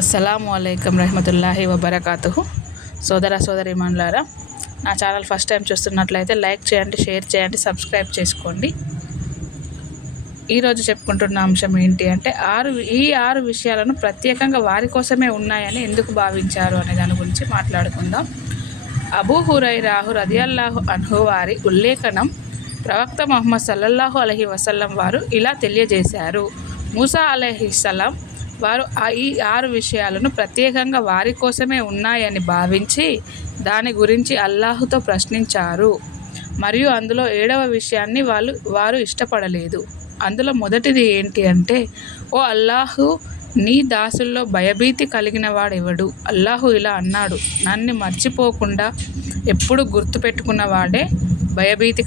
అస్సలాము అలైకుం రహమతుల్లాహి వబరకాతుహు. సోదర సోదరీమణులారా, నా ఛానల్ ఫస్ట్ టైం చూస్తున్నట్లయితే లైక్ చేయండి, షేర్ చేయండి, సబ్స్క్రైబ్ చేసుకోండి. ఈరోజు చెప్పుకుంటున్న అంశం ఏంటి అంటే ఈ ఆరు విషయాలను ప్రత్యేకంగా వారి కోసమే ఉన్నాయని ఎందుకు భావించారు అనే దాని గురించి మాట్లాడుకుందాం. అబూ హురైరాహు రదియల్లాహు అన్హు వారి ఉల్లేఖనం, ప్రవక్త ముహమ్మద్ సల్లల్లాహు అలైహి వసల్లం వారు ఇలా తెలియజేశారు. మూసా అలైహిస్సలాం వారు ఈ ఆరు విషయాలను ప్రత్యేకంగా వారి కోసమే ఉన్నాయని భావించి దాని గురించి అల్లాహుతో ప్రశ్నించారు. మరియు అందులో 7వ విషయాన్ని వారు ఇష్టపడలేదు. అందులో మొదటిది ఏంటి అంటే, ఓ అల్లాహు, నీ దాసుల్లో భయభీతి కలిగిన వాడెవడు? అల్లాహు ఇలా అన్నాడు, నన్ను మర్చిపోకుండా ఎప్పుడు గుర్తుపెట్టుకున్నవాడే భయభీతి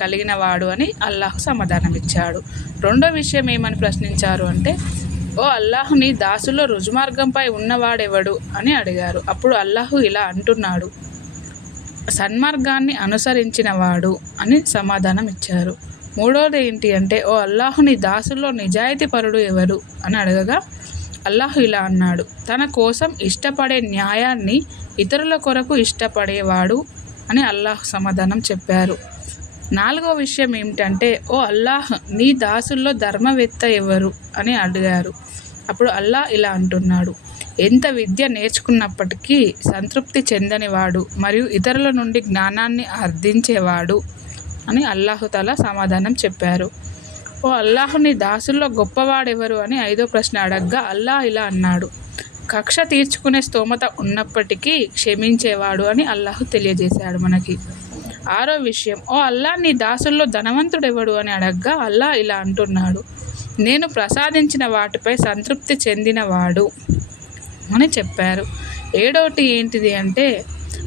కలిగినవాడు అని అల్లాహు సమాధానమిచ్చాడు. రెండో విషయం ఏమని ప్రశ్నించారు అంటే, ఓ అల్లాహు, నీ దాసుల్లో రుజుమార్గంపై ఉన్నవాడెవడు అని అడిగారు. అప్పుడు అల్లాహు ఇలా అంటున్నాడు, సన్మార్గాన్ని అనుసరించినవాడు అని సమాధానం ఇచ్చారు. మూడోది ఏంటి అంటే, ఓ అల్లాహు, నీ దాసుల్లో నిజాయితీ పరుడు ఎవరు అని అడగగా అల్లాహు ఇలా అన్నాడు, తన కోసం ఇష్టపడే న్యాయాన్ని ఇతరుల కొరకు ఇష్టపడేవాడు అని అల్లాహు సమాధానం చెప్పారు. నాలుగో విషయం ఏమిటంటే, ఓ అల్లాహ్, నీ దాసుల్లో ధర్మవేత్త ఎవరు అని అడిగారు. అప్పుడు అల్లాహ్ ఇలా అంటున్నాడు, ఎంత విద్య నేర్చుకున్నప్పటికీ సంతృప్తి చెందనివాడు మరియు ఇతరుల నుండి జ్ఞానాన్ని అర్థించేవాడు అని అల్లాహుతాలా సమాధానం చెప్పారు. ఓ అల్లాహు, నీ దాసుల్లో గొప్పవాడెవరు అని 5వ ప్రశ్న అడగ్గా అల్లాహ్ ఇలా అన్నాడు, కక్ష తీర్చుకునే స్తోమత ఉన్నప్పటికీ క్షమించేవాడు అని అల్లాహు తెలియజేశాడు మనకి. 6వ విషయం, ఓ అల్లాహ్, నీ దాసుల్లో ధనవంతుడెవడు అని అడగ్గా అల్లాహ్ ఇలా అంటున్నాడు, నేను ప్రసాదించిన వాటిపై సంతృప్తి చెందినవాడు అని చెప్పారు. 7వది ఏంటిది అంటే,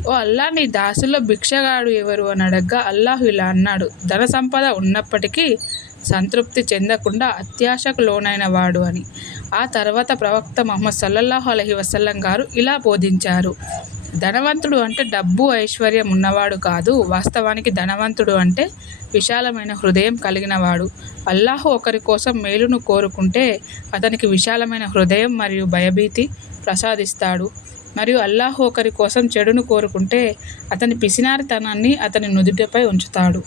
ఓ అల్లాహ్, నీ దాసుల్లో భిక్షగాడు ఎవరు అని అడగ్గా అల్లాహు ఇలా అన్నాడు, ధన సంపద ఉన్నప్పటికీ సంతృప్తి చెందకుండా అత్యాశకు లోనైన వాడు అని. ఆ తర్వాత ప్రవక్త ముహమ్మద్ సల్లల్లాహు అలైహి వసల్లం గారు ఇలా బోధించారు, ధనవంతుడు అంటే డబ్బు ఐశ్వర్యం ఉన్నవాడు కాదు. వాస్తవానికి ధనవంతుడు అంటే విశాలమైన హృదయం కలిగినవాడు. అల్లాహు ఒకరి కోసం మేలును కోరుకుంటే అతనికి విశాలమైన హృదయం మరియు భయభీతి ప్రసాదిస్తాడు. మరియు అల్లాహు ఒకరి కోసం చెడును కోరుకుంటే అతని పిసినారితనాన్ని అతని నుదుటిపై ఉంచుతాడు.